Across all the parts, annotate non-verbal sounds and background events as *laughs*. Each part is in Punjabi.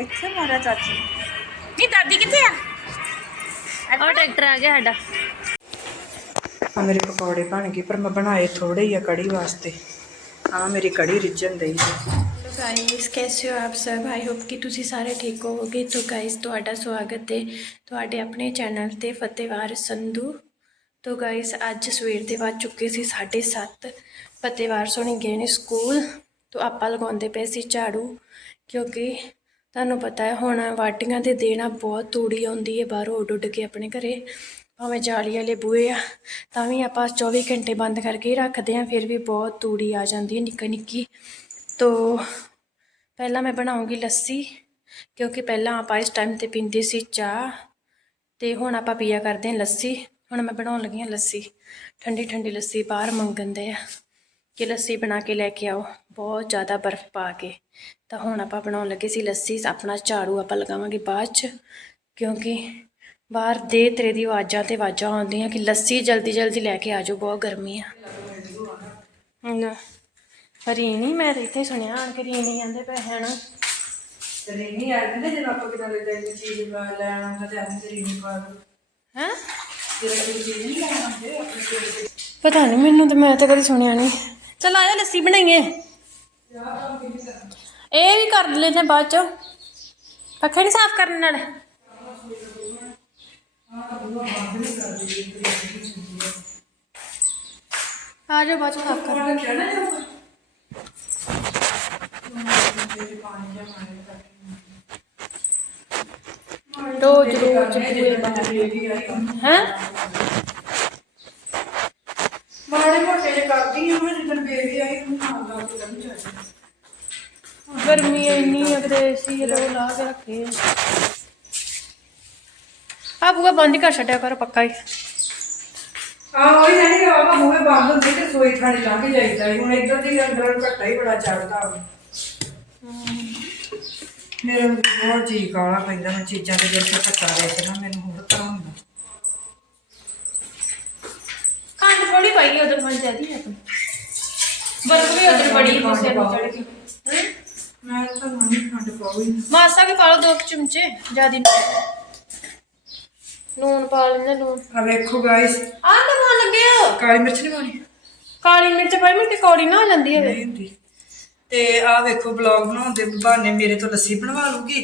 ਇੱਥੇ ਮਾਰਿਆ ਚਾਚੀ। ਨਹੀਂ ਦਾਦੀ ਕਿੱਥੇ ਆ? ਉਹ ਟਰੈਕਟਰ ਆ ਗਿਆ ਸਾਡਾ। ਆ ਮੇਰੇ ਪਕੌੜੇ ਬਣ ਗਏ ਪਰ ਮੈਂ ਬਣਾਏ ਥੋੜੇ ਹੀ ਆ ਕੜੀ ਵਾਸਤੇ। ਆ ਮੇਰੀ ਕੜੀ ਰਿੱਝਣ ਦਈ ਹੈਲੋ ਗਾਇਸ ਕੈਸੇ ਹੋ ਆਪ ਸਭ? ਆਈ ਹੋਪ ਕਿ ਤੁਸੀਂ ਸਾਰੇ ਠੀਕ ਹੋਵੋਗੇ। ਤੋਂ ਗਾਇਸ ਤੁਹਾਡਾ ਸਵਾਗਤ ਹੈ ਤੁਹਾਡੇ ਆਪਣੇ ਚੈਨਲ ਤੇ ਫਤਿਹਵਾਰ ਸੰਧੂ। ਤੋਂ ਗਾਇਸ ਅੱਜ ਸਵੇਰ ਦੇ ਵੱਜ ਚੁੱਕੇ ਸੀ 7:30 ਫਤਿਹਵਾਰ ਸੋਣੀ ਗਏ ਨੇ ਸਕੂਲ ਤੋਂ ਆਪਾਂ ਲਗਾਉਂਦੇ ਪਏ ਸੀ ਝਾੜੂ ਕਿਉਂਕਿ ਤੁਹਾਨੂੰ ਪਤਾ ਹੈ, ਹੁਣ ਵਾਟੀਆਂ ਦੇ ਦੇਣਾ ਬਹੁਤ ਤੂੜੀ ਆਉਂਦੀ ਹੈ, ਬਾਹਰੋਂ ਉੱਡ ਉੱਡ ਕੇ ਆਪਣੇ ਘਰੇ। ਭਾਵੇਂ ਜਾਲੀ ਵਾਲੇ ਬੂਹੇ ਆ, ਤਾਂ ਵੀ ਆਪਾਂ 24 ਘੰਟੇ ਬੰਦ ਕਰਕੇ ਹੀ ਰੱਖਦੇ ਆ ਫਿਰ ਵੀ ਬਹੁਤ ਤੂੜੀ ਆ ਜਾਂਦੀ ਹੈ ਨਿੱਕੀ ਨਿੱਕੀ। ਤੋ ਪਹਿਲਾਂ ਮੈਂ ਬਣਾਉਂਗੀ ਲੱਸੀ, ਕਿਉਂਕਿ ਪਹਿਲਾਂ ਆਪਾਂ ਇਸ ਟਾਈਮ ਤੇ ਪੀਂਦੇ ਸੀ ਚਾਹ, ਤੇ ਹੁਣ ਆਪਾਂ ਪੀਆ ਕਰਦੇ ਹਾਂ ਲੱਸੀ। ਹੁਣ ਮੈਂ ਬਣਾਉਣ ਲੱਗੀ ਹਾਂ ਲੱਸੀ। ਠੰਡੀ ਠੰਡੀ ਲੱਸੀ ਬਾਹਰ ਮੰਗਣ ਦੇ ਆ। ਕਿ ਲੱਸੀ ਬਣਾ ਕੇ ਲੈ ਕੇ ਆਓ ਬਹੁਤ ਜ਼ਿਆਦਾ ਬਰਫ਼ ਪਾ ਕੇ। ਤਾਂ ਹੁਣ ਆਪਾਂ ਬਣਾਉਣ ਲੱਗੇ ਸੀ ਲੱਸੀ ਆਪਣਾ ਝਾੜੂ ਆਪਾਂ ਲਗਾਵਾਂਗੇ ਬਾਅਦ ਚ ਕਿਉਂਕਿ ਬਾਹਰ ਦੇ ਤੇਰੇ ਦੀ ਆਵਾਜ਼ਾਂ ਤੇ ਆਵਾਜ਼ਾਂ ਆਉਂਦੀਆਂ ਕਿ ਲੱਸੀ ਜਲਦੀ ਜਲਦੀ ਲੈ ਕੇ ਆ ਜਾਓ ਬਹੁਤ ਗਰਮੀ ਆ। ਨਾ ਰੀਣੀ ਮੈਂ ਤਾਂ ਇੱਥੇ ਸੁਣਿਆ ਆਣ ਕੇ ਰੀਣੀ ਕਹਿੰਦੇ ਪਏ ਹਨ। ਰੀਨੀ ਆ ਜਾਂਦੇ ਜਦੋਂ ਆਪਾਂ ਕਿਤੇ ਲੈ ਜਾਈਏ ਚੀਜ਼ ਲੈਣ ਆਉਂਦਾ ਤੇ ਆਂਦੇ ਰੀਨੀ ਪਾ ਦੋ। ਹੈ? ਆਪਣੇ ਪਤਾ ਨਹੀਂ ਮੈਨੂੰ ਤਾਂ ਮੈਂ ਤਾਂ ਕਦੀ ਸੁਣਿਆ ਨਹੀਂ ਚਲ ਆਇਆ ਲੱਸੀ ਬਣਾਈਏ। ਇਹ ਵੀ ਕਰ ਲੈਨੇ ਬਾਅਦ ਚੋਂ। ਪੱਖੇ ਨਹੀਂ ਸਾਫ਼ ਕਰਨ ਨਾਲ ਆ ਜਾਓ, ਬਾਅਦ ਚੋਂ ਸਾਫ਼ ਕਰ। ਰੋਜ਼ ਰੋਜ਼ ਬੂਏ ਹੈ? ਮਾੜੇ ਮੋਟੇ ਜੇ ਕਰਦੀ ਆ ਮੈਂ ਜਦੋਂ ਬੇਬੀ ਆਈ ਉਹਨੂੰ ਨਾਲ ਲਾ ਕੇ ਲੰਘ ਜਾਂਦੀ ਗਰਮੀ ਇੰਨੀ ਹੈ ਕਿਤੇ ਏਸੀ ਲੋ ਲਾ ਕੇ ਰੱਖੇ ਆ। ਬੂਆ ਬੰਦ ਕਰ ਛੱਡਿਆ ਕਰ ਪੱਕਾ ਹੀ। ਆ ਉਹ ਹੀ ਨਹੀਂ ਆ ਮੂਹੇ ਬੰਦ ਹੁੰਦੀ ਤੇ ਸੋਈ ਥਾਣੀ ਲੰਘ ਜਾਈਦਾ ਸੀ। ਹੁਣ ਇੱਧਰ ਦੀ ਅੰਦਰ ਘੱਟਾ ਹੀ ਬੜਾ ਚੜਦਾ। ਵਾ ਮੇਰਾ ਬਹੁਤ ਜੀ ਕਾਲਾ ਪੈਂਦਾ ਮੈਂ ਚੀਜ਼ਾਂ ਦੇ ਜਿਹੜੇ ਘੱਟਾ ਵੇਚਣਾ ਮੈਨੂੰ ਹੋਰ ਤਰ੍ਹਾਂ ਹੁੰਦਾ ਖੰਡ ਥੋੜੀ ਪਾਈ ਉਧਰ ਖੰਡ ਜਾਂਦੀ ਹੈ ਬਰਫ ਵੀ ਉਧਰ ਬੜੀ ਮੋਸੇ ਨੂੰ ਚੜ ਗਈ ਹੈਂ? ਮੈਂ ਤਾਂ ਨਹੀਂ ਖੰਡ ਪਾਉਈ ਮਾਸਾ ਵੀ ਪਾ ਲਓ ਦੋ ਕੁ ਚਮਚੇ ਜਿਆਦੀ ਲੂਣ ਪਾ ਲੈਂਦੇ ਲੂਣ। ਆ ਵੇਖੋ ਗਾਇਸ ਆ ਲਗਾਉਣ ਲੱਗੇ ਹੋ ਕਾਲੀ ਮਿਰਚ ਨਹੀਂ ਪਾਉਣੀ? ਕਾਲੀ ਮਿਰਚ ਪਾਈ ਮਿਰਚ ਕੌੜੀ ਨਾ ਹੋ ਜਾਂਦੀ ਹੈ ਨਹੀਂ ਹੁੰਦੀ। ਤੇ ਆ ਵੇਖੋ ਬਲੌਗ ਬਣਾਉਂਦੇ ਬਹਾਨੇ ਮੇਰੇ ਤੋਂ ਲੱਸੀ ਬਣਵਾ ਲੂਗੀ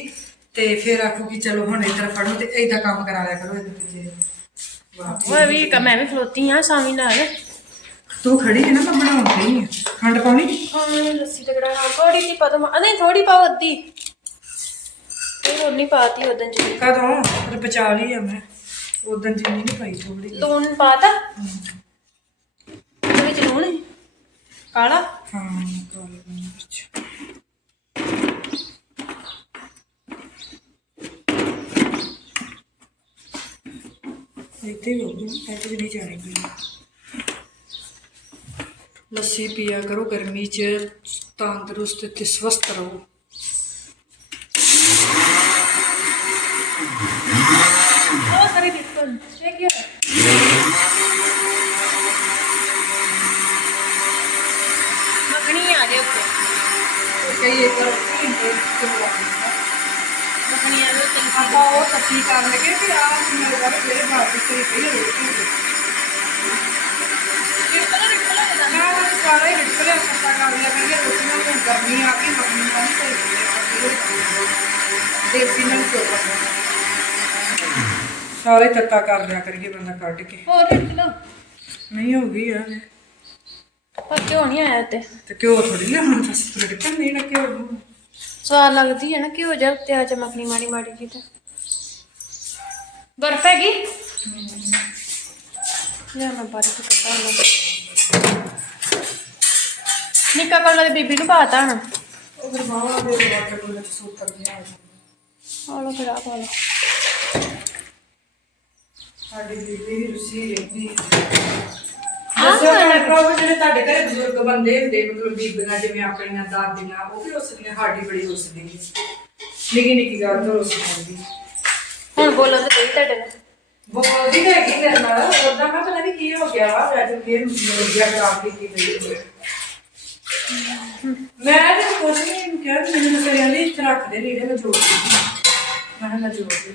ਤੇ ਫਿਰ ਆਖੂਗੀ ਚਲੋ ਹੁਣ ਇੱਧਰ ਫੜੋ ਤੇ ਏਦਾਂ ਕੰਮ ਕਰਾ ਲਿਆ ਕਰੋ ਇਹਦੇ ਤੇ ਵਾਹ ਉਹ ਵੀ ਮੈਂ ਵੀ ਖਲੋਤੀ ਆ ਸਾਮੀ ਨਾਲ। ਤੂੰ ਖੜੀ ਹੈ ਨਾ ਮੈਂ ਬਣਾਉਂਦੀ ਹੀ ਆ। ਖੰਡ ਪਾਉਣੀ? ਹਾਂ ਲੱਸੀ ਤਗੜਾ ਹਾਂ ਕੌੜੀ ਦੀ ਪਾ ਦੋ ਨਹੀਂ ਥੋੜੀ ਪਾਓ ਅੱਧੀ। ਇਹ ਨਹੀਂ ਪਾਤੀ ਉਦੋਂ ਜੀ ਕਦੋਂ? ਤੇ ਬਚਾ ਲਈ ਆ ਮੈਂ। ਉਦੋਂ ਜਿੰਨੀ ਨਹੀਂ ਪਾਈ ਥੋੜੀ ਲੂਣ ਪਾਤਾ? ਇਹਦੇ ਵਿੱਚ ਲੂਣ ਹੈ। ਕਾਲਾ? ਹਾਂ ਕਾਲੀ ਮਿਰਚ। ਇੱਥੇ ਹੀ ਹੋਊਗੀ ਇੱਥੇ ਵੀ ਨਹੀਂ ਜਾਣੀ ਲੱਸੀ ਪੀਆ ਕਰੋ ਗਰਮੀ 'ਚ ਤੰਦਰੁਸਤ ਤੇ ਸਵਸਥ ਰਹੋ। ਉਹ ਇਹ ਕੀ। ਮੱਖਣੀ ਆ ਜੇ ਉੱਤੇ। ਕਈ ਇੱਕ ਮੱਖਣੀ ਆ ਜੇ ਉੱਤੇ। ਆਪਾਂ ਉਹ ਤੱਤੀ ਕਰਨ ਲੱਗੇ ਕਿ ਆ ਮੇਰੇ ਬਾਰੇ ਮੇਰੇ ਬਾਤ ਤੇ ਕਈ ਰੋਟੀ। ਸਾਰਾ ਹੀ ਸੱਤਾ ਕਰ ਗਰਮੀ ਆ ਗਈ ਨਹੀਂ ਕੋਈ ਦੇਸੀ ਨਾਲ ਤੱਤਾ ਕਰ ਲਿਆ ਕਰੀਏ ਬੰਦਾ ਕੱਢ ਕੇ। ਹੋਰ ਰਿੜ ਲਓ। ਨਹੀਂ ਹੋ ਗਈ ਆ। ਪਰ ਕਿਉਂ ਨਹੀਂ ਆਇਆ ਤੇ ਤੇ ਕਿਉਂ ਥੋੜੀ ਲਿਆਉਣਾ ਤਾਂ ਸਤਰੇ ਕਿ ਨਹੀਂ ਕਿਉਂ ਸਵਾਦ ਲੱਗਦੀ ਹੈ ਨਾ ਘਿਓ ਜਾ ਉੱਤੇ ਆ ਜਾ ਮੱਖਣੀ ਮਾੜੀ ਮਾੜੀ ਜੀ ਤੇ। ਬਰਫ ਹੈਗੀ? ਲੈ ਮੈਂ ਬਰਫ ਕੱਟਾ ਉਹਨਾਂ ਨਿੱਕਾ ਕਲਰ ਦੀ ਬੀਬੀ ਨੂੰ ਪਾਤਾ ਹਣ। ਉਹ ਫਿਰ ਬਾਵਾ ਦੇ ਵਾਟਰ ਕੂਲਰ ਚ ਸੂਟ ਕਰ ਦਿਆ ਆ ਲੋ ਫਿਰ ਆ ਪਾ ਲਓ। ਸਾਡੀ ਬੀਬੀ ਦੀ ਰੁਸੀ ਰਹਿੰਦੀ ਦੱਸੋ ਤੁਹਾਡੇ ਕੋਲ ਜਿਹੜੇ ਤੁਹਾਡੇ ਘਰੇ ਬਜ਼ੁਰਗ ਬੰਦੇ ਹੁੰਦੇ ਮਤਲਬ ਬੀਬੀਆਂ ਜਿਵੇਂ ਆਪਣੀਆਂ ਦਾਦੀਆਂ ਉਹ ਵੀ ਰੁੱਸਦੀਆਂ ਸਾਡੀ ਬੜੀ ਨਿੱਕੀ ਨਿੱਕੀ ਗੱਲ ਤੋਂ ਰੁੱਸ ਜਾਂਦੀ ਹੁਣ ਬੋਲੋ ਤੇ ਸਹੀ ਤੁਹਾਡੇ ਨਾਲ। ਬੋਲਦੀ ਤਾਂ ਹੈਗੀ ਮੇਰੇ ਨਾਲ ਉਦਾਂ ਮੈਂ ਪਤਾ ਨਹੀਂ ਕੀ ਹੋ ਗਿਆ ਵਾ ਵੈਸੇ ਫੇਰ ਮੁੰਡੀ ਖਰਾਬ ਕੀਤੀ ਮੈਂ ਤੇ ਕੁਝ ਨਹੀਂ ਕਿਹਾ ਵੀ ਮੈਨੂੰ ਸਵੇਰੇ ਆਂਦੀ ਇੱਥੇ ਰੱਖ ਦੇ ਲੀੜੇ ਮੈਂ ਜੋੜ ਦਿੰਦੀ ਮੈਂ ਕਿਹਾ ਮੈਂ ਜੋੜ ਦੇ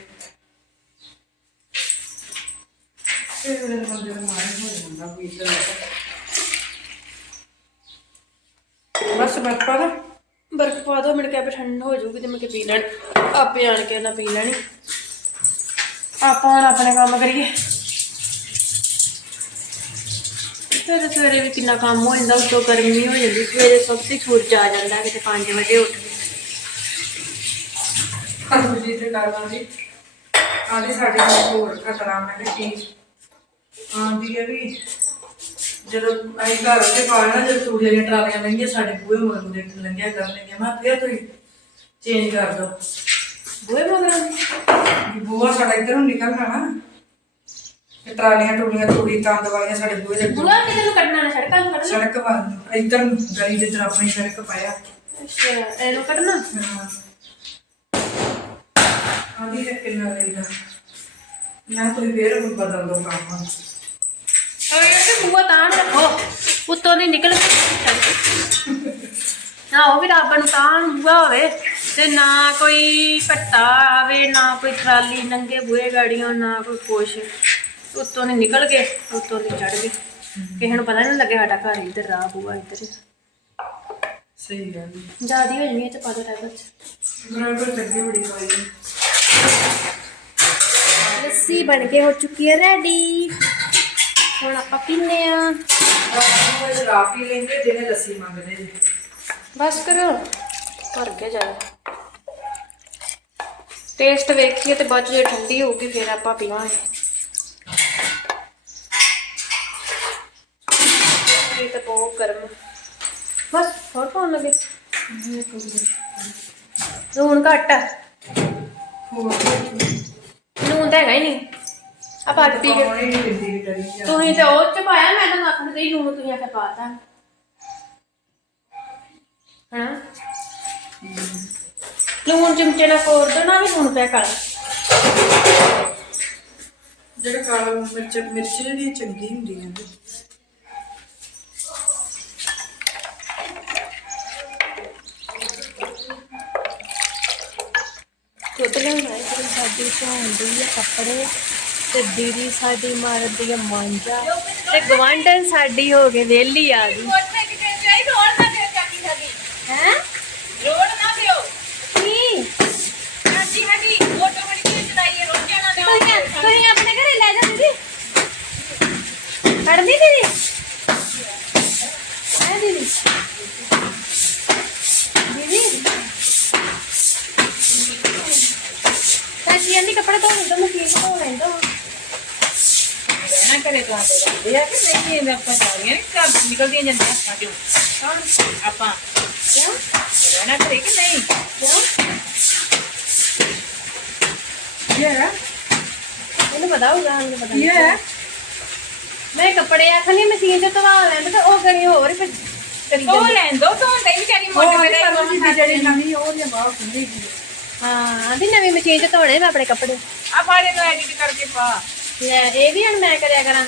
ਫਿਰ ਮੇਰੇ ਬੰਦੇ ਦਾ ਮਾਰ ਹੋ ਜਾਂਦਾ, ਕੋਈ ਇੱਧਰ ਬਸ ਬਰਫ਼ ਪਾ ਨਾ ਬਰਫ਼ ਪਾ ਦੋ ਮਿੰਟ ਕੇ ਆਪੇ ਠੰਡ ਹੋ ਜਾਊਗੀ ਤੇ ਮੈਂ ਕਿ ਪੀ ਲੈਣ। ਆਪੇ ਆਣ ਕੇ ਨਾ ਪੀ ਲੈਣੀ। ਆਪਾਂ ਹੁਣ ਆਪਣੇ ਕੰਮ ਕਰੀਏ। ਸਵੇਰੇ ਸਵੇਰੇ ਵੀ ਕਿੰਨਾ ਕੰਮ ਹੋ ਜਾਂਦਾ, ਉੱਤੋਂ ਗਰਮੀ ਹੋ ਜਾਂਦੀ, ਸਵੇਰੇ ਸਭ ਸੂਰਜ ਆ ਜਾਂਦਾ ਕਿਤੇ 5 ਵਜੇ ਉੱਠ ਕੇ। ਜੀ ਤੇ ਗੱਲ ਆਂਦੀ ਆਂਦੀ ਸਾਡੇ ਨਾਲ ਹੋਰ ਖਤਰਾ, ਮੈਂ ਕਿਹਾ ਆਂਦੀ ਹੈ ਵੀ ਜਦੋਂ ਅਸੀਂ ਘਰ ਉੱਤੇ ਪਾਲਣਾ ਜਦੋਂ ਤੂੜੀਆਂ ਦੀਆਂ ਟਰਾਲੀਆਂ ਲੰਘੀਆਂ, ਸਾਡੇ ਬੂਹੇ ਮਗਰ ਦੇ ਲੰਘਿਆ ਕਰ ਮੈਂ ਕਿਹਾ ਤੁਸੀਂ ਚੇਂਜ ਕਰ ਦੋ ਬੂਹੇ ਮਗਰ? ਬੂਹਾ ਸਾਡਾ ਇੱਧਰੋਂ ਨਿਕਲਣਾ ਨਾ। ਤੇ ਟਰਾਲੀਆਂ ਟੂਲੀਆਂ ਤੂੜੀ ਤੰਦ ਵਾਲੀਆਂ ਸਾਡੇ ਬੂਹੇ ਦੇ ਬੁਲਾ ਕਿਤੇ ਨੂੰ ਕੱਢਣਾ ਨਾ ਸੜਕਾਂ ਨੂੰ ਕੱਢਣਾ? ਸੜਕ ਵੱਲ ਨੂੰ, ਇੱਧਰ ਨੂੰ, ਗਲੀ ਦੇ ਤਰ੍ਹਾਂ ਆਪਣੀ ਸੜਕ ਪਾਇਆ ਅੱਛਾ ਇਹਨੂੰ ਕੱਢਣਾ? ਹਾਂ। ਆਂਦੀ ਹੈ ਕਿੰਨਾ ਲੈਦਾ ਮੈਂ ਤੁਸੀਂ ਫੇਰ ਬਦਲ ਦੋ ਕੰਮ। ਅਰੇ ਤੇ ਬੂਆ ਤਾਂ ਰੱਖੋ। ਉੱਤੋਂ ਦੀ ਨਿਕਲ ਨਾ ਉਹ ਵੀ ਰੱਬ ਨੂੰ ਤਾਂ ਬੂਆ ਹੋਵੇ ਤੇ ਨਾ ਕੋਈ ਘੱਟਾ ਆਵੇ ਨਾ ਕੋਈ ਟਰਾਲੀ ਨੰਗੇ ਬੂਏ ਗਾੜੀਆਂ ਨਾ ਕੋਈ ਕੁਛ। ਉੱਤੋਂ ਦੀ ਨਿਕਲ ਗਏ ਉੱਤੋਂ ਦੀ ਚੜ ਗਏ। ਕਿਸੇ ਨੂੰ ਪਤਾ ਨਹੀਂ ਲੱਗੇ ਸਾਡਾ ਘਰ ਇੱਧਰ ਰਾਹ ਬੂਆ ਇੱਧਰ। ਸਹੀ ਗੱਲ ਜਿਆਦੀ ਹੋ ਜਾਣੀ ਹੈ ਤੇ ਪਾ ਦੋ ਟੈਬਲ ਚ ਬੜੀ ਹੋਈ ਲੱਸੀ ਬਣ ਕੇ ਹੋ ਚੁੱਕੀ ਹੈ ਰੈਡੀ। ਹੁਣ ਆਪਾਂ ਪੀਨੇ ਆ ਰਾਤ ਸ਼ਰਾਬ ਪੀ ਲੈਂਦੇ ਦਿਨੇ ਲੱਸੀ ਮੰਗਦੇ ਜੀ ਬਸ ਕਰੋ ਭਰ ਕੇ ਜਾਓ। ਟੇਸਟ ਵੇਖੀਏ ਤੇ ਬਾਅਦ ਜੇ ਠੰਡੀ ਹੋਊਗੀ ਫਿਰ ਆਪਾਂ ਪੀਵਾਂਗੇ ਇਹ ਤਾਂ ਬਹੁਤ ਗਰਮ ਬਸ ਹੋਰ ਪਾਉਣ ਲੱਗੇ। ਲੂਣ ਘੱਟ ਆ। ਲੂਣ ਤਾਂ ਹੈਗਾ ਹੀ ਨਹੀਂ। ਆ ਪਾ ਪੀ ਕੇ ਤੁਸੀਂ ਤੇ ਉਹ ਚ ਪਾਇਆ, ਮੈਂ ਤਾਂ ਆਖਣ ਗਈ ਲੂਣ ਤੁਸੀਂ ਆਖਿਆ ਪਾਤਾ। ਹਾਂ ਲੂਣ ਚਮਚੇ ਨਾਲ ਕੋਰ ਦੇਣਾ ਵੀ ਲੂਣ ਪਿਆ ਕਾਲਾ। ਜਿਹੜੇ ਕਾਲਾ ਮਿਰਚ ਮਿਰਚ ਜਿਹੜੀ ਚੰਗੀ ਹੁੰਦੀ ਹੈ ਦੁੱਧ ਲੈਣਾ ਹੈ ਧੋਂਦੀ ਆ ਕੱਪੜੇ ਤੇ ਦੀਦੀ ਸਾਡੀ ਮਾਰਦੀ ਆ ਮਾਂਜਾ ਤੇ ਗਵਾਂਢਣ ਸਾਡੀ ਹੋ ਗਏ ਵਿਹਲੀ ਆ ਗਈ। ਹੈ? ਕੀ? ਤੁਸੀਂ ਆਪਣੇ ਘਰੇ ਲੈ ਜਾ ਦੀਦੀ। ਪੜਦੀ ਦੀਦੀ ਹੈ ਦੀਦੀ ਦੀਦੀ ਚਾਚੀ ਕਹਿੰਦੀ ਕੱਪੜੇ ਧੋਣੇ ਤਾਂ ਮਸ਼ੀਨ ਤੋਂ ਧੋ ਲੈਂਦਾ ਆ ਕਿ ਨਹੀਂ ਆਪਾਂ ਸਾਰੀਆਂ ਨੀ ਘਰ ਨਿਕਲਦੀਆਂ ਜਾਂਦੀਆਂ ਸਾਡਿਓ ਕੌਣ ਆਪਾਂ ਕਿਉਂ ਰਹਿਣਾ ਕਰੇ ਕਿ ਨਹੀਂ? ਕਿਉਂ ਇਹ ਹੈ ਇਹਨੂੰ ਪਤਾ ਹੋਊਗਾ ਮੈਨੂੰ ਪਤਾ ਇਹ ਨਹੀਂ। ਹੈ ਮੈਂ ਕੱਪੜੇ ਆਖਣੀ ਮਸ਼ੀਨ ਤੇ ਧਵਾ ਲੈਂਦੇ ਤੇ ਉਹ ਕਰੀ ਹੋਰ ਹੀ ਕਰੀ ਉਹ ਜਾਂਦੀ। ਲੈਣ ਦੋ ਤੋਂ ਨਹੀਂ ਵਿਚਾਰੀ ਉਹ ਮੋਟੇ ਵਾਲੀ ਵੇਲੇ ਪਰਮ ਦੀ ਜਿਹੜੀ ਨਵੀਂ ਉਹ ਖੁੱਲੀ ਹਾਂ ਮਸ਼ੀਨ ਤੇ ਧੋਣੇ ਮੈਂ ਆਪਣੇ ਕੱਪੜੇ। ਆ ਬਾੜੇ ਨੂੰ ਐਡਿਟ ਕਰਕੇ ਪਾ। ਲੈ ਇਹ ਵੀ ਹੁਣ ਮੈਂ ਕਰਿਆ ਕਰਾਂ।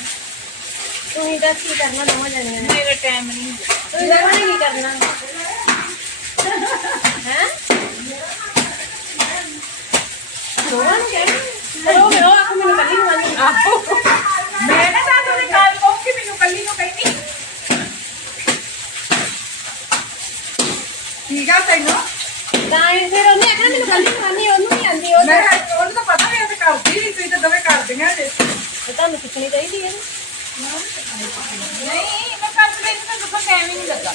ਤੁਸੀਂ ਦੱਸ ਕੀ ਕਰਨਾ ਦੋਵਾਂ ਜਣੀਆਂ ਨੇ। ਮੇਰੇ ਟਾਈਮ ਨਹੀਂ ਤੁਸੀਂ ਦੋਵਾਂ ਨੇ ਕੀ ਕਰਨਾ। ਹੈ? ਦੋਵਾਂ ਨੇ ਕਹਿਣਾ ਕਰੋਗੇ ਉਹ ਆਖ ਮੈਨੂੰ ਕੱਲੀ ਨੂੰ ਆਂਦੀ ਆਹੋ। ਮੈਂ ਨਾ ਤਾਂ ਤੁਹਾਨੂੰ ਕੱਲ ਕਹੂੰਗੀ ਮੈਨੂੰ ਕੱਲੀ ਨੂੰ ਕਹਿੰਦੀ। ਠੀਕ ਆ ਤੈਨੂੰ? ਤਾਂ ਇਹ ਫਿਰ ਉਹਨੇ ਆਖਣਾ ਮੈਨੂੰ ਕੱਲੀ ਨੂੰ ਆਂਦੀ ਉਹਨੂੰ ਨਹੀਂ ਆਂਦੀ ਉਹ ਮੈਂ ਉਹਨੂੰ ਤਾਂ ਪਤਾ ਕਰਦੀ ਨਹੀਂ ਤੁਸੀਂ ਤਾਂ ਦਵੇ ਕਰਦੀਆਂ ਜੇ। ਤਾਂ ਤੁਹਾਨੂੰ ਸਿੱਖਣੀ ਚਾਹੀਦੀ ਹੈ ਨਾ। ਨਹੀਂ ਮੈਂ ਕੱਲ ਮੈਨੂੰ ਤਾਂ ਦੁੱਖਾ ਟਾਈਮ ਹੀ ਨਹੀਂ ਲੱਗਾ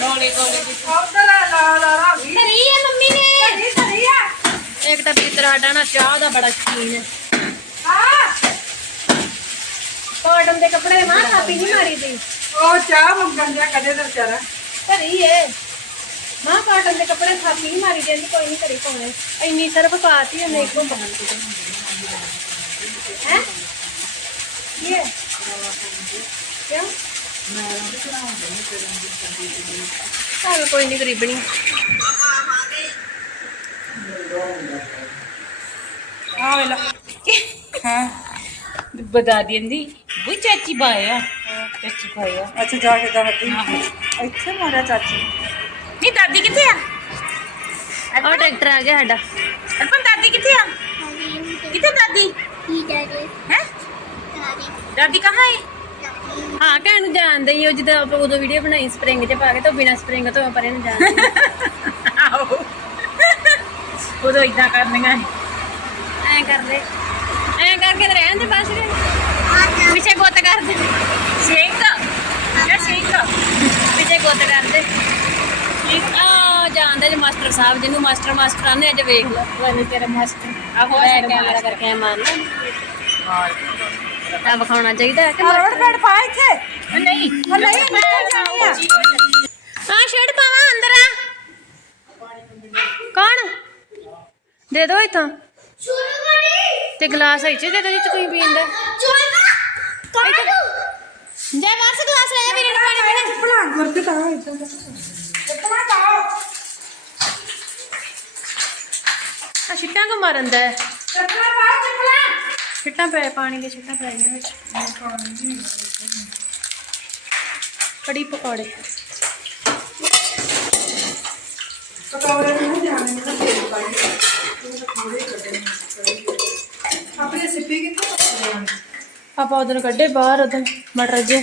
ਰੋਲੇ ਗੋਲੇ ਦੀ ਉਧਰ ਲਾ ਲਾ ਲਾ ਗਈ ਕਰੀ ਹੈ ਮੰਮੀ ਨੇ। ਇਹ ਸਹੀ ਆ। ਇੱਕ ਤਾਂ ਪੀਤਰ ਸਾਡਾ ਨਾ ਚਾਹ ਦਾ ਬੜਾ ਸ਼ੌਕੀਨ ਹੈ। ਆ ਕਾਟਨ ਦੇ ਕੱਪੜੇ ਮਾਂ ਥਾਪੀ ਨਹੀਂ ਮਾਰੀ ਦੀ ਉਹ ਚਾਹ ਮੰਗਣ ਜਾ ਕਦੇ ਦਾ ਵਿਚਾਰਾ। ਘਰੀ ਏ। ਮਾਂ ਕਾਟਨ ਦੇ ਕੱਪੜੇ ਥਾਪੀ ਨਹੀਂ ਮਾਰੀ ਜਾਂਦੀ ਕੋਈ ਨਹੀਂ ਘਰੀ ਪਾਉਣੇ। ਇੰਨੀ ਸਰਫ ਪਾਤੀ ਉਹਨੇ ਇੱਕੋ ਬਣ ਕੇ ਹੈ? ਇਹ ਕਿਉਂ? ਚੱਲ ਕੋਈ ਨਹੀਂ ਗਰੀਬਣੀ ਆ ਵੇਲਾ ਹਾਂ? ਬਤਾ ਦਿੰਦੀ ਉਹ ਚਾਚੀ ਬਾਇਆ ਚਾਚੀ ਬਾਇਆ ਅੱਛਾ ਜਾ ਕੇ ਦੱਸਦੀ ਇੱਥੇ ਮਾਰਿਆ ਚਾਚੀ। ਨਹੀਂ ਦਾਦੀ ਕਿੱਥੇ ਆ? ਉਹ ਟਰੈਕਟਰ ਆ ਗਿਆ ਸਾਡਾ। ਅਰਪਨ ਦਾਦੀ ਕਿੱਥੇ ਆ? ਕਿੱਥੇ ਦਾਦੀ? ਹੈ? ਦਾਦੀ ਕਹਾਂ ਹੈ ਹਾਂ ਕਹਿਣ ਨੂੰ ਜਾਣਦੇ ਹੀ ਉਹ ਜਦੋਂ ਆਪਾਂ ਉਦੋਂ ਵੀਡੀਓ ਬਣਾਈ ਸਪਰਿੰਗ 'ਚ ਪਾ ਕੇ ਤਾਂ ਬਿਨਾ ਸਪਰਿੰਗ ਤੋਂ ਪਰੇ ਨੂੰ ਜਾਣਦੇ ਆਹੋ। ਉਦੋਂ ਇਦਾਂ ਕਰਨੀਆਂ। ਐਂ ਕਰਦੇ ਐਂ ਕਰਕੇ ਤਾਂ ਰਹਿਣ ਦੇ ਬਸ ਫਿਰ। ਪਿੱਛੇ ਗੁੱਤ ਕਰਦੇ ਸਿੰਘ ਯਾ ਸਿੰਘ ਪਿੱਛੇ ਗੁੱਤ ਕਰਦੇ ਆ ਜਾਣਦੇ ਜੀ ਮਾਸਟਰ ਸਾਹਿਬ ਜਿਹਨੂੰ ਮਾਸਟਰ ਮਾਸਟਰ ਆਨੇ ਅੱਜ ਵੇਖ ਲਓ। ਵਾਨੀ ਤੇਰਾ ਮਾਸਟਰ। ਆਹੋ ਲੈ ਕੈਮਰਾ ਕਰਕੇ ਮਾਰ ਲੈ ਤਾਂ ਵਿਖਾਉਣਾ ਚਾਹੀਦਾ ਕਿ ਰੋਡ ਬੈਠ ਪਾ ਇੱਥੇ। ਉਹ ਨਹੀਂ। ਉਹ ਨਹੀਂ ਇੱਥੇ ਜਾਣੀ ਆ। ਹਾਂ ਸ਼ਰਟ ਪਾਵਾਂ ਅੰਦਰ ਆ। ਕੌਣ? ਦੇ ਦੋ ਇਥੋਂ। ਤੇ ਗਲਾਸ ਹੈ ਚ ਦੇ ਦੋ ਜਿੱਤ ਕੋਈ ਪੀਂਦਾ। ਜੈ ਵਾਰਸ ਗਲਾਸ ਲੈ ਜਾ ਮੇਰੇ ਨੂੰ ਪਾਣੀ ਪੀਣਾ ਭਲਾ ਗੁਰਕ ਤਾਂ ਇਦਾਂ ਚੱਪਲਾਂ ਪਾਓ ਆ ਛਿੱਟਾਂ ਕੋ ਮਾਰਨ ਦਾ ਹੈ? ਚੱਪਲਾਂ ਪਾਓ ਚੱਪਲਾਂ ਛਿੱਟਾਂ ਪੈ ਪਾਣੀ ਦੇ ਛਿੱਟਾਂ ਪੈ ਗਈਆਂ ਵਿੱਚ। ਕੜੀ ਪਕੌੜੇ। ਪਕੌੜੇ ਨੂੰ ਜਾਣੇ ਨੂੰ ਤੇਲ ਪਾਈ। ਥੋੜੇ ਕੱਢੇ ਆਪਣੇ ਸਿੱਪੀ ਕਿੱਥੋਂ ਪਕੌੜੇ ਆਪਾਂ ਉਧਰ ਕੱਢੇ ਬਾਹਰ ਉਧਰ ਮਟਰ ਜੇ।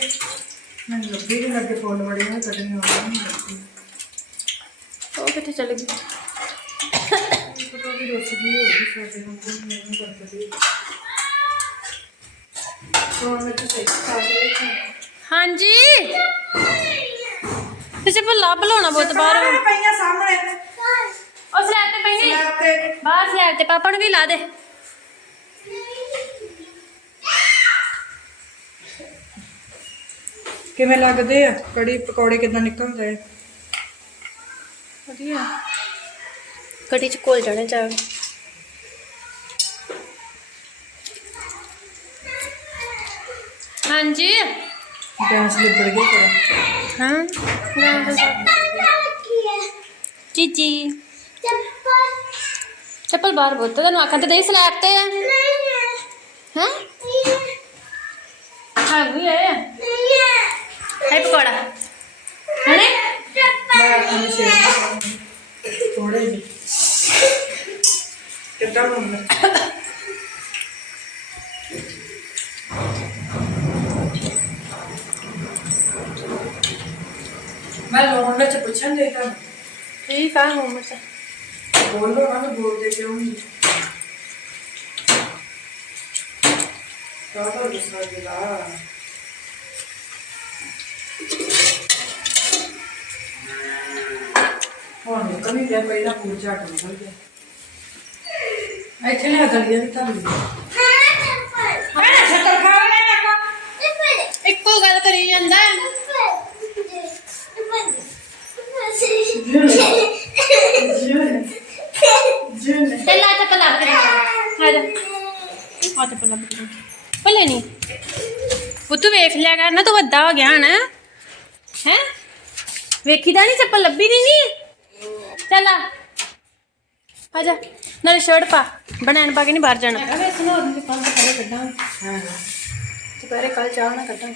ਮੈਨੂੰ ਲੱਭੀ ਨਹੀਂ ਲੱਗੇ ਫੁੱਲ ਬੜੇ ਹੋਏ ਕੱਢਣੇ ਲੱਗੀ। ਉਹ ਕਿੱਥੇ ਚਲ ਗਈ। ਰੁੱਸ ਹੋ ਸਾਡੇ ਨੂੰ ਨਹੀਂ ਮੈਂ ਤਾਂ ਸਹੀ ਹਾਂਜੀ ਤੁਸੀਂ ਲਾਉਣਾ ਬਹੁਤ ਬਾਹਰ। ਪਈਆਂ ਸਾਹਮਣੇ। ਉਹ ਸਲੈਬ ਤੇ ਪਈ ਨਹੀਂ? ਸਲੈਬ ਤੇ। ਬਾਹਰ ਸਲੈਬ ਤੇ ਪਾਪਾ ਨੂੰ ਵੀ ਲਾ ਦੇ। ਕਿਵੇਂ ਲੱਗਦੇ ਆ? ਕੜੀ ਪਕੌੜੇ ਕਿਦਾਂ ਨਿਕਲਦੇ? ਆ ਵਧੀਆ ਕੜੀ ਚ ਕੋਲ ਜਾਣੇ ਚਾਹ। ਹਾਂਜੀ। ਗੈਸ ਲਿਬੜ ਗਈ ਤੇਰਾ। ਹਾਂ। ਚੀਚੀ। ਚੱਪਲ। ਬਾਹਰ ਬੋਤ ਤੈਨੂੰ ਆਖਾਂ ਤੇ ਦੇ ਸਲੈਬ ਤੇ। ਆ ਹਾਂ। ਹਾਂ? ਵੀ ਹੈ। ਹੈ ਪਕੌੜਾ ਹਣੇ ਮੈਂ ਤੁਹਾਨੂੰ ਸ਼ੇਰ ਥੋੜੇ ਜਿਹੇ ਕਿੱਦਾਂ ਹੁੰਦਾ ਮੈਂ ਲੋਨ ਵਿੱਚ ਪੁੱਛਣ ਦੇ ਤਾਂ। ਠੀਕ ਆ ਮੋਮਸ ਬੋਲੋ ਨਾ ਮੈਂ ਬੋਲਦੇ ਕਿਉਂ ਨਹੀਂ ਕਾਹਦਾ ਗੁੱਸਾ ਜਿਹਾ ਹੁਣ ਨਿਕਲ ਨਹੀਂ ਰਿਹਾ ਪਹਿਲਾਂ ਪੂਰ ਝਾਟ ਨਿਕਲ ਗਿਆ। ਇੱਥੇ ਲੈ ਦਲੀਆ ਵੀ ਧਰ ਲਈ ਮੈਂ ਸ਼ਕਲ ਖਾ ਲੈ ਨਾ ਇੱਕੋ ਗੱਲ ਕਰੀ ਜਾਂਦਾ। ਜਨ ਤੇ ਲਾ ਚੱਪਲ ਲੱਭ ਕੇ। ਆ ਜਾ। ਆ ਚੱਪਲ ਲੱਭ ਕੇ। ਭਲੇ ਨਹੀਂ ਉਹ ਤੂੰ ਵੇਖ ਲਿਆ ਕਰ ਨਾ ਤੂੰ ਵੱਡਾ ਹੋ ਗਿਆ ਹਣ ਹੈ? ਵੇਖੀਦਾ ਨਹੀਂ ਚੱਪਲ ਲੱਭੀ ਦੀ ਨਹੀਂ ਚੱਲ ਆ। ਆ ਜਾ। ਨਾਲੇ ਸ਼ਰਟ ਪਾ। ਬਣਾਣ ਪਾ ਕੇ ਨਹੀਂ ਬਾਹਰ ਜਾਣਾ। ਅਰੇ ਸੁਣੋ ਉਹਦੇ ਕੱਲ ਦੁਪਹਿਰੇ ਕੱਢਾਂ ਹਾਂ। ਦੁਪਹਿਰੇ ਕੱਲ ਚਾਹ ਨਾ ਕੱਢਾਂ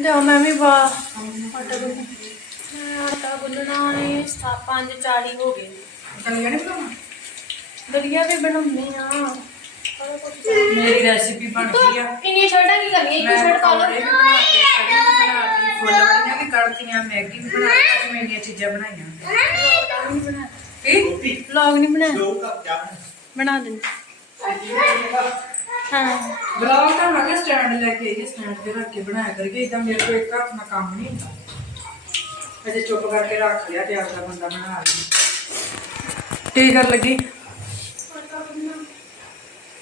ਲਿਆ ਮੈਂ ਵੀ ਬਾ ਆਟਾ ਗੁੰਨ ਆਟਾ ਗੁੰਨਣਾ ਨੇ 5:40 ਹੋ ਗਏ। ਦਲੀਆ ਨਹੀਂ ਬਣਾਉਣਾ? ਦਲੀਆ ਵੀ ਬਣਾਉਣੀ ਆ ਮੇਰੀ ਰੈਸਿਪੀ ਬਣ ਗਈ ਆ। ਇੰਨੀ ਸ਼ਰਟਾਂ ਕੀ ਕਰਨੀ ਇੱਕ ਸ਼ਰਟ ਪਾ ਪਕੌੜੇ ਵੀ ਲਓ ਬਣਾਤੇ ਕੜੀ ਵੀ ਬਣਾਤੀ ਕੱਢਤੀਆਂ ਮੈਗੀ ਵੀ ਬਣਾਈ ਅੱਜ ਮੈਂ ਇੰਨੀਆਂ ਚੀਜ਼ਾਂ ਬਣਾਈਆਂ। ਕੀ? ਵਲੌਗ ਨਹੀਂ ਬਣਾਇਆ ਬਣਾ ਦਿੰਦੀ। ਹਾਂ। ਬਲੌਗ ਤਾਂ ਮੈਂ ਕਿਹਾ ਸਟੈਂਡ ਲੈ ਕੇ ਆਈਏ ਸਟੈਂਡ ਤੇ ਰੱਖ ਕੇ ਬਣਾਇਆ ਕਰਕੇ ਇਦਾਂ ਮੇਰੇ ਕੋਲ ਇੱਕ ਹੱਥ ਨਾਲ ਕੰਮ ਨਹੀਂ ਹੁੰਦਾ। ਅਜੇ ਚੁੱਪ ਕਰਕੇ ਰੱਖ ਲਿਆ ਤੇ ਆਪਦਾ ਬੰਦਾ ਬਣਾ ਲਈ ਕੀ ਕਰ ਲੱਗੀ?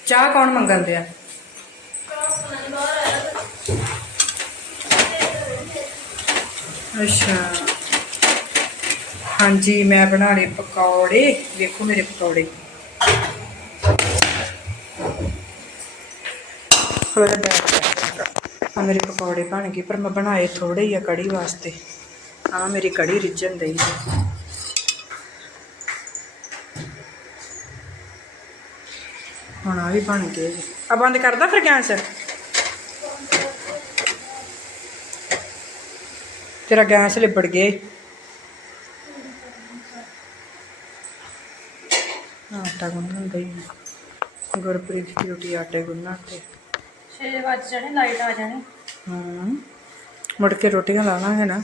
ਚਾਹ ਕੌਣ ਮੰਗਣ ਦਿਆ ਅੱਛਾ। ਹਾਂਜੀ, ਮੈਂ ਬਣਾ ਲਏ ਪਕੌੜੇ। ਵੇਖੋ ਮੇਰੇ ਪਕੌੜੇ। ਥੋੜਾ ਆ ਮੇਰੇ ਪਕੌੜੇ ਬਣ ਗਏ, ਪਰ ਮੈਂ ਬਣਾਏ ਥੋੜੇ ਹੀ ਆ ਕੜੀ ਵਾਸਤੇ। ਆ ਮੇਰੀ ਕੜੀ ਰਿੱਝਣ ਦਈ ਹੁਣ ਆ ਵੀ ਬਣ ਗਏ ਜੀ। ਆ ਬੰਦ ਕਰਦਾ ਫਿਰ ਗੈਸ? ਤੇਰਾ ਗੈਸ ਲਿਬੜ ਗਿਆ। ਆਟਾ ਗੁੰਨਣ ਗਈ ਗੁਰਪ੍ਰੀਤ ਦੀ ਰੋਟੀ ਆਟੇ ਗੁੰਨਣ ਤੇ। 6 ਵਜੇ ਜਾਣੇ ਲਾਈਟ ਆ ਜਾਣੀ। ਹੂੰ। ਮੁੜ ਕੇ ਰੋਟੀਆਂ ਲਾ ਲਾਂਗੇ ਨਾ।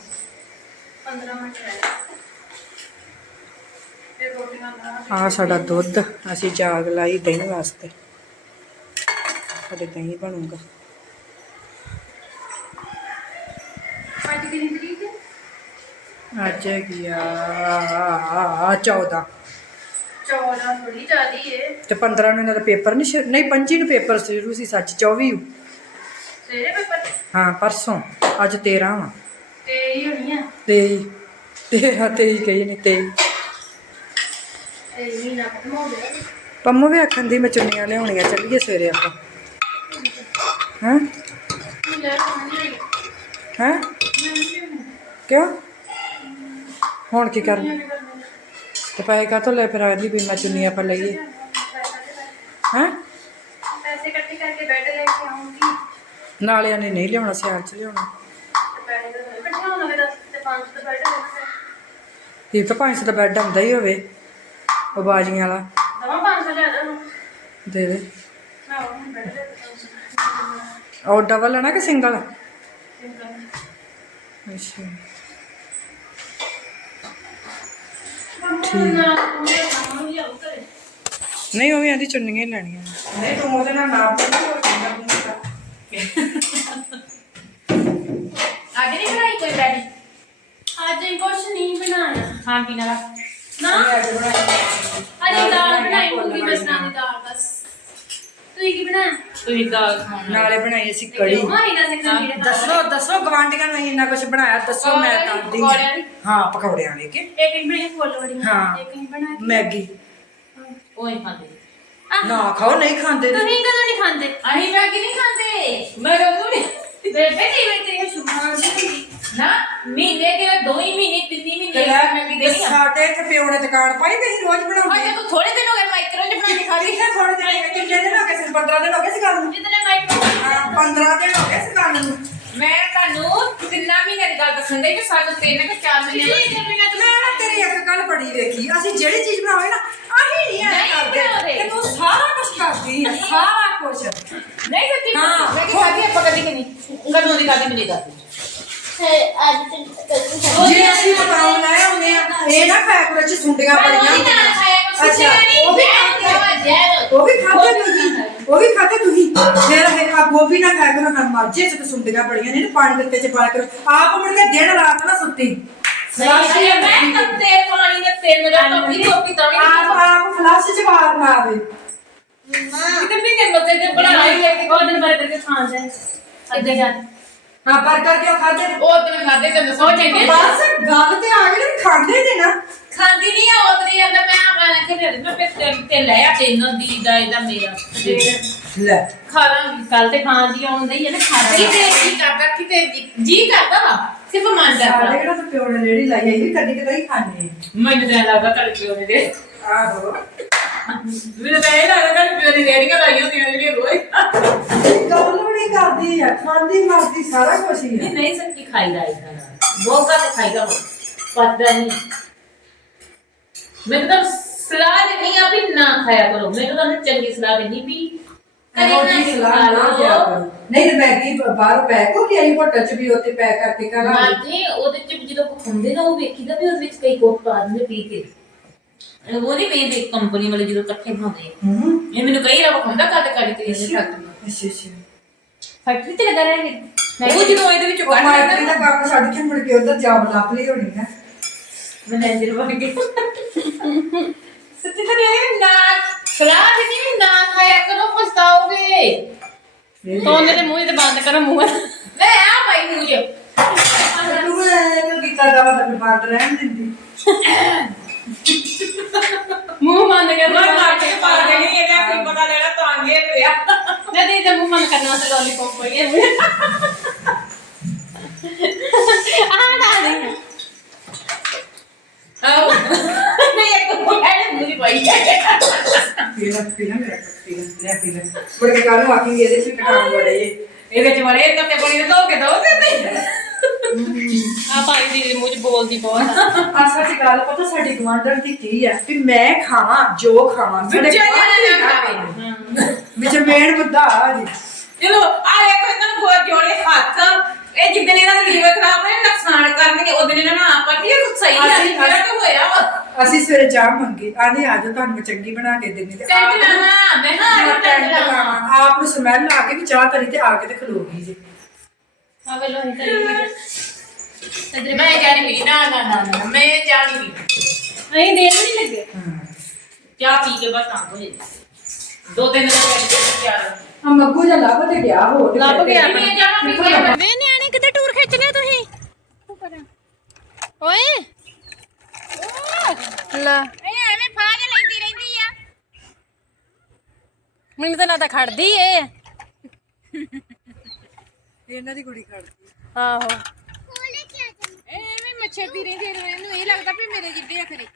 15 ਮਿੰਟ ਰਹਿ ਆ ਸਾਡਾ ਦੁੱਧ ਅਸੀਂ ਜਾਗ ਲਾਈ ਦਹੀਂ ਵਾਸਤੇ। ਸਾਡੇ ਦਹੀਂ ਬਣੂਗਾ। ਅੱਜ ਕਿੰਨੀ ਤਰੀਕ ਹੈ? ਅੱਜ ਹੈਗੀ ਆ ਆ 14 14 ਥੋੜੀ ਜ਼ਿਆਦੀ ਏ। ਤੇ 15 ਨੂੰ ਇਹਨਾਂ ਦਾ ਪੇਪਰ ਨਹੀਂ ਨਹੀਂ 25 ਨੂੰ ਪੇਪਰ ਸ਼ੁਰੂ ਸੀ ਸੱਚ 24 ਨੂੰ। ਸਵੇਰੇ ਪੇਪਰ? ਹਾਂ ਪਰਸੋਂ ਅੱਜ 13 ਵਾ। ਤੇ ਹੀ ਹੋਣੀ ਆ। 23 ਤੇਰਾ 23 ਕਹੀ ਨਹੀਂ 23 ਤੇ ਮਹੀਨਾ ਖਤਮ ਹੋ ਗਿਆ ਪੰਮੂ ਵੀ ਆਖਣ ਦੀ ਮੈਂ ਚੁੰਨੀਆਂ ਲਿਆਉਣੀਆਂ ਚੱਲੀਏ ਸਵੇਰੇ ਆਪਾਂ। ਹਾਂ? ਹੈ? ਕਿਉਂ? ਹੁਣ ਕੀ ਕਰਨਾ? ਤੇ ਪੈਸੇ ਕਾਹਤੋਂ ਲੈ ਫਿਰ ਆਦੀ ਵੀ ਮੈਂ ਚੁੰਨੀਆਂ ਪਰ ਲਈਏ। ਹੈ? ਪੈਸੇ ਇਕੱਠੇ ਕਰਕੇ ਬੈੱਡ ਲੈ ਕੇ ਆਉਂਗੀ ਨਾਲਿਆਂ ਨੇ ਨਹੀਂ ਲਿਆਉਣਾ ਸਿਆਲ ਚ ਲਿਆਉਣਾ। ਤੇ ਪੈਸੇ ਤਾਂ ਤੇ ਪੰਜ ਤੇ ਇਹ ਤਾਂ 500 ਦਾ ਬੈੱਡ ਆਉਂਦਾ ਹੀ ਹੋਵੇ। ਉਹ ਬਾਜੀਆਂ ਵਾਲਾ। ਦਵਾ 500 ਲੈ ਦਾ ਦੇ। ਦੇ ਉਹ ਡਬਲ ਲੈਣਾ ਕਿ ਸਿੰਗਲ। ਅੱਛਾ। ਨਹੀਂ ਉਹ ਵੀ ਆਂਦੀ ਚੁੰਨੀਆਂ ਹੀ ਲੈਣੀਆਂ ਨਹੀਂ ਤੂੰ ਉਹਦੇ ਨਾਲ ਨਾ ਅੱਜ ਨਹੀਂ ਬਣਾਈ ਕੋਈ ਡੈਡੀ ਅੱਜ ਹੀ ਕੁਛ ਨਹੀਂ ਬਣਾਇਆ। ਖਾਣ ਪੀਣ ਵਾਲਾ। ਨਾ ਅੱਜ ਦਾਲ ਬਣਾਈ ਮੂੰਗੀ ਬਸਣਾ ਦੀ ਦਾਲ ਬਸ ਤੁਸੀਂ ਕੀ ਬਣਾਇਆ ਤੁਸੀਂ ਦਾਲ ਖਾਣ ਨਾਲੇ ਬਣਾਈ ਅਸੀਂ ਕੜੀ ਹਾਂ ਇਹਦਾ ਸਿੱਖਣ ਦੀ ਦੱਸੋ ਦੱਸੋ ਗਵਾਂਢੀਆਂ ਨੂੰ ਅਸੀਂ ਇੰਨਾ ਕੁਝ ਬਣਾਇਆ ਦੱਸੋ ਮੈਂ ਕਰਦੀ ਪਕੌੜਿਆਂ ਦੀ? ਹਾਂ ਪਕੌੜਿਆਂ ਦੀ ਕਿ ਇੱਕ ਹੀ ਬਣਾਈ ਫੁੱਲ ਵੜੀਆਂ ਹਾਂ। ਇੱਕ ਹੀ ਬਣਾ ਕੇ ਮੈਗੀ ਉਹ ਹੀ ਖਾਂਦੇ ਨਾ ਖਾਓ ਨਹੀਂ ਖਾਂਦੇ ਤੁਸੀਂ ਕਦੋਂ ਨਹੀਂ ਖਾਂਦੇ ਅਸੀਂ ਮੈਂ ਕਿ ਨਹੀਂ ਖਾਂਦੇ ਮੈਂ ਕਦੋਂ ਨਹੀਂ ਬੇਬੇ ਜਿਵੇਂ ਤੇ ਸ਼ੁਭਾਂ ਦੀ ਹੁੰਦੀ ਨਾ ਮਹੀਨੇ ਦੇ ਦੋ ਹੀ ਮਹੀਨੇ ਤਿੰਨ ਹੀ ਤੇ ਮਹੀਨੇ ਮੈਂ ਵੀ ਦੇਣੀ ਆ। ਸਾਡੇ ਇੱਥੇ ਪਿਓ ਨੇ ਦੁਕਾਨ ਪਾਈ ਤੇ ਅਸੀਂ ਰੋਜ਼ ਹਾਂ। ਬਣਾਉਂਦੇ ਜਦੋਂ ਥੋੜੇ ਦਿਨ ਹੋ ਗਏ ਮਾਈਕਰੋ ਚ ਬਣਾ ਕੇ ਖਾ ਲਈ ਕਿੱਥੇ ਥੋੜੇ ਦਿਨ ਕਿੰਨੇ ਦਿਨ ਹੋ ਗਏ ਸੀ? 15 ਦਿਨ ਹੋ ਗਏ ਸੀ ਗੱਲ ਨੂੰ? ਜਿੱਦਨੇ ਮਾਈਕ ਹਾਂ, 15 ਦਿਨ ਹੋ ਗਏ ਸੀ ਨੂੰ। ਮੈਂ ਤੁਹਾਨੂੰ ਤਿੰਨਾਂ ਮਹੀਨੇ ਦੀ ਗੱਲ ਦੱਸਣ ਦੇ ਕਿ ਸਾਨੂੰ ਤਿੰਨ ਕਿ ਚਾਰ ਮਹੀਨੇ ਜੇ ਬਿਨਾਂ ਮੈਂ ਨਾ ਤੇਰੀ ਇੱਕ ਗੱਲ ਬੜੀ ਵੇਖੀ। ਅਸੀਂ ਜਿਹੜੀ ਚੀਜ਼ ਬਣਾਵੇ ਨਾ ਆਹੀ ਨਹੀਂ ਐ ਨਹੀਂ ਕਰਦੇ। ਬਣਾਉਂਦੇ। ਤੇ ਤੂੰ ਸਾਰਾ ਕੁਝ ਕਰਦੀ ਹੈ ਸਾਰਾ ਕੁਝ ਨਹੀਂ ਸੱਚੀ ਹਾਂ। ਮੈਂ ਕਿ ਖਾਦੀ ਆਪਾਂ ਕਦੀ ਕਿ ਨਹੀਂ? ਕਦੋਂ ਦੀ ਖਾਦੀ ਮਿਲੀ ਦੱਸ ਜੇ ਅਸੀਂ ਪਕਾਉਣ ਲਾਇਆ ਹੁੰਦੇ ਆ ਇਹ ਨਾ ਖਾਇਆ ਕਰੋ ਚ ਸੁੰਡੀਆਂ ਬੜੀਆਂ ਅੱਛਾ ਉਹ ਵੀ ਖਾਂਦੇ ਉਹ ਵੀ ਖਾਂਦੇ ਤੁਸੀਂ ਉਹ ਵੀ ਖਾਂਦੇ ਤੁਸੀਂ। ਫਿਰ ਇਹ ਖਾ ਗੋਭੀ ਨਾ ਖਾਇਆ ਕਰੋ ਹਰ ਮਰਜੇ ਚ ਤੇ ਸੁੰਡੀਆਂ ਬੜੀਆਂ ਨੇ ਨਾ ਪਾਣੀ ਦੇ ਵਿੱਚ ਪਾਇਆ ਕਰੋ। ਆਪ ਮੁੜ ਕੇ ਦਿਨ ਰਾਤ ਨਾ ਸੁੱਤੀ। ਫਲਾਸ਼ੀ ਮੈਂ ਤੱਤੇ ਪਾਣੀ ਦੇ ਤਿੰਨ ਰਾਤ ਪੱਕੀ ਰੋਟੀ ਤਾਂ ਆਪ ਆਪ ਫਲਾਸ਼ ਚ ਬਾਹਰ ਨਾ ਆਵੇ ਕਿਤੇ ਵੀ ਕੇ ਬੱਚੇ ਦੇ ਬਣਾਈ ਲੈ ਕੇ ਉਹ ਦਿਨ ਬਾਰੇ ਕਰਕੇ ਖਾਣ ਜਾਏ। ਅੱਗੇ ਜਾ ਹਾਂ ਬਰਗਰ ਕਿਉਂ ਖਾਦੇ ਨੇ? ਉਹ ਤੇ ਖਾਦੇ ਤੇ ਦੱਸੋ ਚੰਗੇ ਬਸ ਗੱਲ ਤੇ ਆ ਗਈ ਨਾ ਖਾਂਦੇ ਨੇ ਨਾ। ਖਾਂਦੀ ਨਹੀਂ ਆ ਉਹ ਤੇ ਅੰਦਰ ਮੈਂ ਆਵਾਂ ਕਿ ਮੈਂ ਫਿਰ ਤੇ ਤੇ ਲੈ ਆ ਤੈਨੂੰ ਦੀ ਦਾ ਇਹਦਾ ਮੇਰਾ। ਲੈ। ਖਾ ਲਾਂਗੀ ਕੱਲ ਤੇ ਖਾਣ ਦੀ ਆਉਂਦਾ ਹੀ ਹੈ ਨਾ ਖਾਦੀ ਤੇ ਕੀ ਕਰਦਾ ਕਿਤੇ ਜੀ ਕਰਦਾ ਸਿਰਫ ਮੰਨ ਸਾਡੇ ਜਾਂਦਾ ਕਿਹੜਾ ਤਾਂ ਪਿਓ ਨੇ ਰੇੜੀ ਲਾਈ ਆਈ ਵੀ ਕਦੀ ਕਦਾਈ ਹੀ ਖਾਣੇ ਮੈਨੂੰ ਤਾਂ ਲੱਗਦਾ ਤੁਹਾਡੇ ਪਿਓ ਨੇ ਦੇ ਆਹੋ। ਮੈਨੂੰ ਤਾਂ ਇਹ ਲੱਗਦਾ ਤੁਹਾਡੇ ਪਿਓ ਨੇ ਰੇੜੀਆਂ ਲਾਈਆਂ ਹੁੰਦੀਆਂ ਜਿਹੜੀਆਂ ਰੋਜ਼। ਗੱਲ ਵੀ ਕਰਦੀ ਆ ਖਾਂਦੀ ਮਰਦੀ ਸਾਰਾ ਕੁਝ ਹੀ ਆ। ਨਹੀਂ ਸੱਚੀ ਖਾਈਦਾ ਇਦਾਂ ਬਹੁਤ ਘੱਟ ਖਾਈਦਾ। ਪਤਾ ਨਹੀਂ। ਮੈਨੂੰ ਤਾਂ ਸਲਾਹ ਨਹੀਂ ਆ ਵੀ ਨਾ ਖਾਇਆ ਕਰੋ। ਮੈਨੂੰ ਤਾਂ ਚੰਗੀ ਸਲਾਹ ਦੇਣੀ ਵੀ ਕਦੇ ਇਹੋ ਨਾ ਜਿਹੀ ਸਲਾਹ ਖਾ ਨਾ ਲਓ। ਦਿਆ ਕਰੋ। ਨਹੀਂ ਤੇ ਮੈਗੀ ਬਾਹਰ ਪੈਕ ਹੋ ਗਈ ਹੋਟਲ ਚ ਵੀ ਉੱਥੇ ਪੈਕ ਕਰਕੇ ਕਰਾਂਗੇ ਮਾਰਦੇ ਉਹਦੇ ਚ ਵੀ ਜਦੋਂ ਖੁੰਦੇ ਨਾ ਉਹ ਵੇਖੀਦਾ ਵੀ ਉਹਦੇ ਵਿੱਚ ਕਈ ਕੋਕ ਪਾ ਦਿੰਦੇ ਪੀ ਕੇ। ਉਹ ਨਹੀਂ ਵੇਖਦੇ ਕੰਪਨੀ ਵਾਲੇ ਜਦੋਂ ਇਕੱਠੇ ਖਾਂਦੇ ਹੂੰ ਇਹ ਮੈਨੂੰ ਕਈ ਵਾਰ ਹੁੰਦਾ ਕਦ ਕਦ ਕੇ ਇਹਨੇ ਫੈਕਟਰੀ ਅੱਛਾ ਅੱਛਾ। ਫੈਕਟਰੀ ਤੇ ਲੱਗਾ ਰਹੇ ਉਹ ਜਦੋਂ ਇਹਦੇ ਵਿੱਚ ਉਹ ਮਾਈਕਰੀ ਦਾ ਕੰਮ ਛੱਡ ਕੇ ਮੁੜ ਕੇ ਉਧਰ ਜਾਬ ਲੱਭ ਲਈ ਹੋਣੀ ਹੈ। ਮੈਨੇਜਰ ਬਣ ਕੇ। ਸੱਚੀ ਤਾਂ ਇਹ ਨਾ ਦੇਣੀ ਵੀ ਨਾ ਖਾਇਆ ਕਰੋ ਪਛਤਾਓਗੇ। ਤੋਂ ਦੇ ਮੂੰਹ ਤੇ ਬੰਦ ਕਰੋ ਮੂੰਹ ਲੈ ਆ ਭਾਈ ਨੂੰ ਜੇ ਤੂੰ ਇਹ ਕੀਤਾ ਦਾ ਤਾਂ ਬੰਦ ਰਹਿਣ ਦਿੰਦੀ। *laughs* ਮੂੰਹ ਬੰਦ ਕਰ ਮੈਂ ਮਾਰ ਕੇ ਪਾ ਦੇਣੀ ਇਹਨੇ ਆਪਣੀ ਪਤਾ ਲੈਣਾ ਤਾਂ ਅੱਗੇ ਪਿਆ ਨਾ ਦੇ ਤੇ ਮੂੰਹ ਬੰਦ ਕਰਨਾ ਤੇ ਲੋਲੀਪੌਪ ਪਈ ਹੈ ਆ ਨਾ ਨਹੀਂ ਆਓ ਨਹੀਂ ਇੱਕ ਮੁੰਡੇ ਮੂਰੀ ਪਾਈ ਪੀਲਾ ਪੀਲਾ ਮੇਰਾ ਪੀਲਾ ਲੈ ਪੀਲਾ ਮੁੜ ਕੇ ਕੱਲ ਨੂੰ ਆਖੀ ਇਹਦੇ ਚ ਕਟਾਉਣ ਬੜੇ ਇਹਦੇ ਚ ਵੜੇ ਕਰਤੇ ਬੜੀ ਧੋ ਕੇ ਦੋ ਤੇ ਆ ਪਾਈ ਦੀ ਮੂੰਹ ਚ ਬੋਲਦੀ ਬਹੁਤ। ਆ ਅਸਲ ਚ ਗੱਲ ਪਤਾ ਸਾਡੀ ਗਵਾਂਢਣ ਦੀ ਕੀ ਹੈ ਵੀ ਮੈਂ ਖਾਵਾਂ ਜੋ ਖਾਵਾਂ ਸਾਡੇ ਵਿੱਚ ਮੇਨ ਮੁੱਦਾ ਆ ਜੀ। ਚਲੋ ਆ ਇੱਕ ਇਹਨਾਂ ਨੂੰ ਬਹੁਤ ਜੋੜੇ ਹੱਥ। ਇਹ ਜਿੱਦਣ ਇਹਨਾਂ ਦਾ ਲੀਵਰ ਖਰਾਬ ਹੋਇਆ ਨੁਕਸਾਨ ਕਰਨਗੇ ਉਦੋਂ ਇਹਨਾਂ ਨੂੰ ਆਪਾਂ ਕੀ ਸਹੀ ਆ ਅਸੀਂ- ਮੇਰਾ ਤਾਂ ਹੋਇਆ ਵਾ। ਅਸੀਂ ਸਵੇਰੇ ਚਾਹ ਮੰਗੀ। ਆਂਦੇ ਆ ਜਾਓ ਤੁਹਾਨੂੰ ਮੈਂ ਚੰਗੀ ਬਣਾ ਕੇ ਦਿੰਦੀ ਤੇ ਟੈਂਟ ਲਾਵਾਂ ਮੈਂ ਹਾਂ ਆਪ ਟੈਂਟ ਟੈਂਟ ਲਾਵਾਂ ਲਾਵਾਂ। ਆਪ ਨੂੰ ਸਮੈਲ ਆ ਕੇ ਵੀ ਚਾਹ ਤਰੀ ਤੇ ਆ ਕੇ ਤੇ ਖਲੋ ਗਈ ਜੀ। ਆ ਵੇਲੋ ਹੀ ਕਰੀ ਮੈਂ ਜਾਣੀ ਵੀ ਨਾ ਨਾ ਨਾ ਨਾ, ਮੈਂ ਜਾਣੀ ਵੀ ਅਸੀਂ ਦੇਖ ਨਹੀਂ ਲੱਗੇ। ਚਾਹ ਪੀ ਕੇ ਬਸ ਕੰਮ ਹੋ ਜਾਂਦਾ ਦੋ ਤਿੰਨ ਦਿਨ ਪਹਿਲੇ ਤਿਆਰ ਆ ਮੱਗੂ ਜਾਂ ਲੱਭ ਤੇ ਗਿਆ ਹੋ ਤੇ ਲੱਭ ਗਿਆ। ਮੈਂ ਜਾਵਾਂ ਪੀ ਕੇ ਵੇ ਨਿਆਣੇ ਕਿਤੇ ਟੂਰ ਖਿੱਚ ਲਿਆ ਤੁਸੀਂ? ਓਏ। ਲਾ। ਇਹ ਐਵੇਂ ਫਾਜ ਲੈਂਦੀ ਰਹਿੰਦੀ ਆ। ਮੈਨੂੰ ਤਾਂ ਲੱਗਦਾ ਖੜਦੀ ਏ। ਇਹਨਾਂ ਦੀ ਕੁੜੀ ਖੜਦੀ। ਆਹੋ। ਛੇਤੀ ਮੱਛਰ ਦੀ ਰਹਿੰਦੀ ਇਹ ਲੱਗਦਾ ਵੀ ਮੇਰੇ ਜਿੱਡੇ ਆ ਖਰੇ।